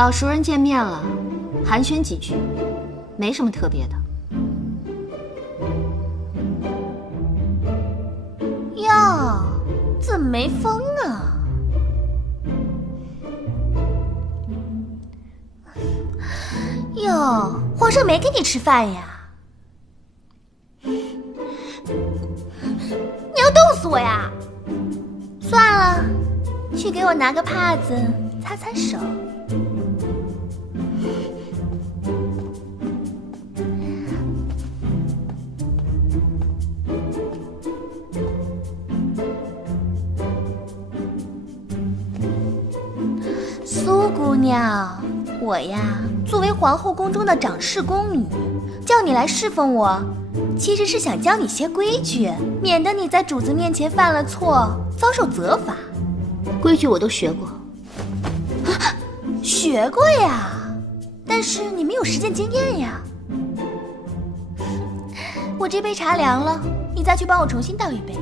老熟人见面了，寒暄几句，没什么特别的。哟，怎么没风啊？哟，皇上没给你吃饭呀？你要冻死我呀？算了，去给我拿个帕子擦擦手。苏姑娘，我呀，作为皇后宫中的长侍宫女，叫你来侍奉我，其实是想教你些规矩，免得你在主子面前犯了错，遭受责罚。规矩我都学过。学过呀，但是你没有实践经验呀。我这杯茶凉了，你再去帮我重新倒一杯。